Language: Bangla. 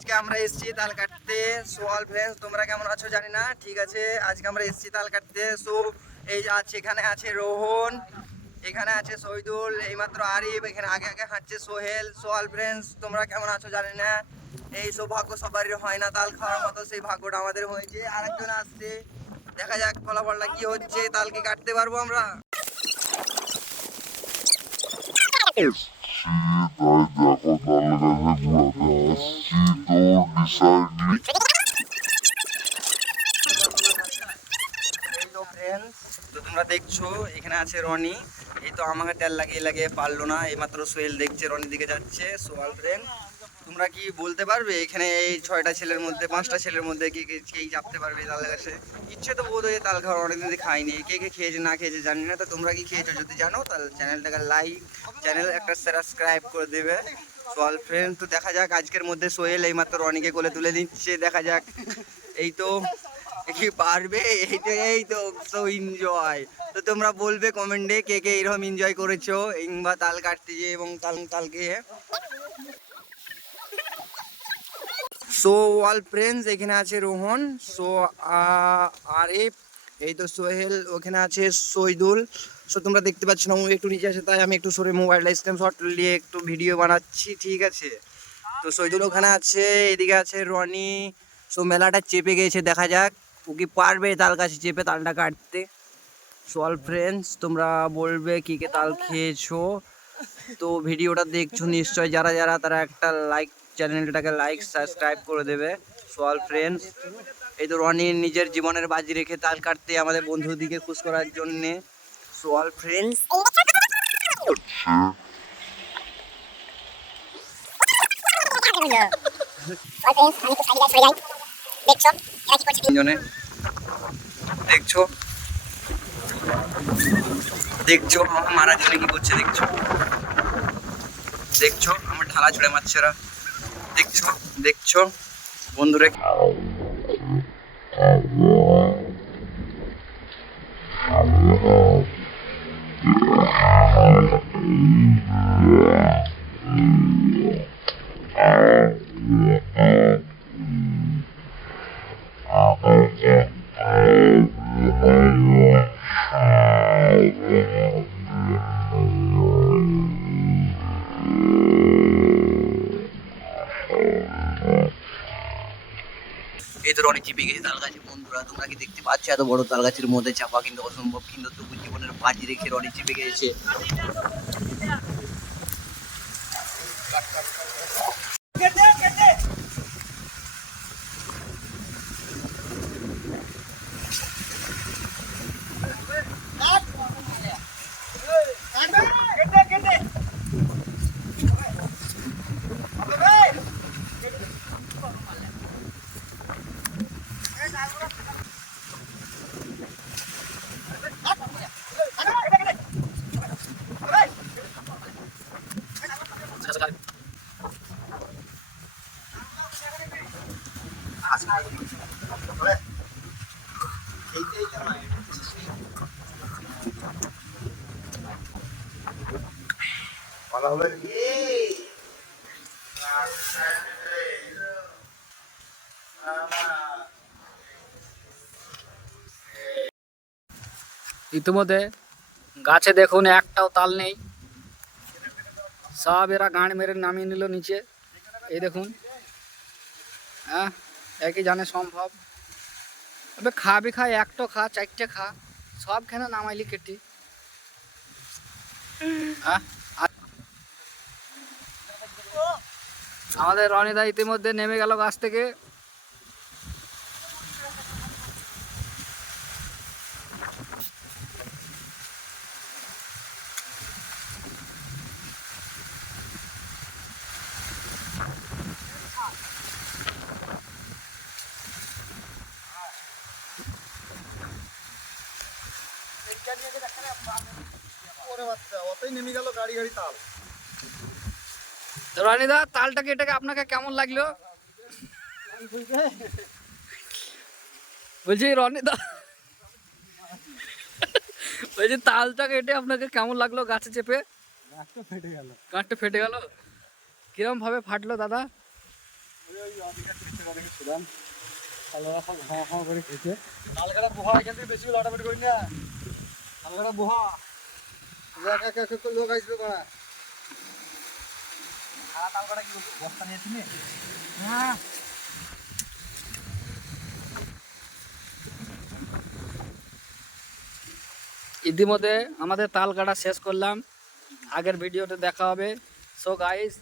আজকে আমরা এসেছি তাল কাটতে। সো অল ফ্রেন্ডস, তোমরা কেমন আছো জানি না, ঠিক আছে। আজকে আমরা এসেছি তাল কাটতে। সো এই আছে, এখানে আছে রোহন, এখানে আছে শহীদুল, এইমাত্র আরিফ, এখানে আগে আগে হাঁটছে সোহেল। সো অল ফ্রেন্ডস, তোমরা কেমন আছো জানি না। এই সৌভাগ্য সবারই হয় না তাল খাওয়ার মতো, সেই ভাগ্যটা আমাদের হয়েছে। আরেকজন আসছে, দেখা যাক ফলাফলটা কি হচ্ছে। তাল কি কাটতে পারবো আমরা? তো তোমরা দেখছো এখানে আছে রনি, এই তো আমাকে তেল লাগিয়ে লাগিয়ে পারলো না। এইমাত্র সোহেল দেখছে রনির দিকে যাচ্ছে। সোয়াল ফ্রেন্ড, তোমরা কি বলতে পারবে এখানে এই 6টা ছেলের মধ্যে 5টা ছেলের মধ্যে কে চাপতে পারবে তাল গাছে? ইচ্ছে তো বোধ হয় তাল খাওয়ার, অনেকদিন খাইনি। কে কে খেয়েছে না খেয়েছে জানি না। তো তোমরা কি খেয়েছো? যদি জানো তাহলে চ্যানেলটাকে চ্যানেল একটা সাবস্ক্রাইব করে দেবে। সোয়াল ফ্রেন্ড, তো দেখা যাক আজকের মধ্যে সোহেল এইমাত্র রনিকে কোলে তুলে দিচ্ছে। দেখা যাক, এই তো কি পারবে। এই তো সো এনজয়। তো তোমরা বলবে কমেন্টে কে কে এরকম এনজয় করেছো কিংবা তাল কাটতে যেয়ে এবং তালকে। সো অল ফ্রেন্ডস, এখানে আছে রোহন, সো আরিফ, এই তো সোহেল, ওখানে আছে শহীদুল। সো তোমরা দেখতে পাচ্ছ না, ও একটু নিচে আছে, তাই আমি একটু সরে মোবাইলটা স্ক্রিনশট নিয়ে একটু ভিডিও বানাচ্ছি, ঠিক আছে। তো শহীদুল ওখানে আছে, এদিকে আছে রনি। সো মেলাটা চেপে গেছে, দেখা যাক ও কি পারবে তাল গাছে চেপে তালটা কাটতে। সো অল ফ্রেন্ডস, তোমরা বলবে কি কে তাল খেয়েছো। তো ভিডিওটা দেখছো নিশ্চয় যারা যারা, তারা একটা চ্যানেলটাকে সাবস্ক্রাইব করে দেবে। সো অল ফ্রেন্ডস, এই তো রনি নিজের জীবনের বাজি রেখে তাল কাটতে আমাদের বন্ধুদিকে খুশ করার জন্যে। সো অল ফ্রেন্ডস, দেখছো দেখছো আমার মারার জন্য কি করছে, দেখছো দেখছো আমার ঢালা ছুড়ে মারছে ওরা, দেখছো দেখছো বন্ধুরা। এই তো রনি চিপে গেছে তাল গাছে। বন্ধুরা তোমরা কি দেখতে পাচ্ছ এত বড় তাল গাছের মধ্যে চাপা কিন্তু অসম্ভব, কিন্তু তবু জীবনের বাজি রেখে রনি চিপে গেছে। ইতিমধ্যে গাছে দেখুন একটাও তাল নেই, সব এরা গাঁড় মেরে নামিয়ে নিল নিচে। এই দেখুন, হ্যাঁ একই জানে সম্ভব। এবার খাবি খা, একটা খা, 4টে খা, সব খেনে নামাইলি কেটে। হ্যাঁ, আমাদের রনিদা ইতিমধ্যে নেমে গেল গাছ থেকে। রনিদা, তালটা কেটে আপনাকে কেমন লাগলো? বলছি রনিদা, বলছি তালটা কেটে আপনাকে কেমন লাগলো গাছে চেপে? গাছটা ফেটে গেল। কিরম ভাবে ফাটলো দাদা? ওই অধিকার খেতে ওদিকে ছিলাম, তালগাড়া সব ঘা ঘা করে খেতে। তালগাড়া বুহা এখান থেকে বেশি লাটাপাটি করি না, তালগাড়া বুহা এক এক এক লোক আসবে করা। সারা তালগাড়া কি করবো, বস্তা নিয়েছি নি? হ্যাঁ ইতিমধ্যে আমাদের তাল কাটা শেষ করলাম, আগের ভিডিওতে দেখা হবে। So guys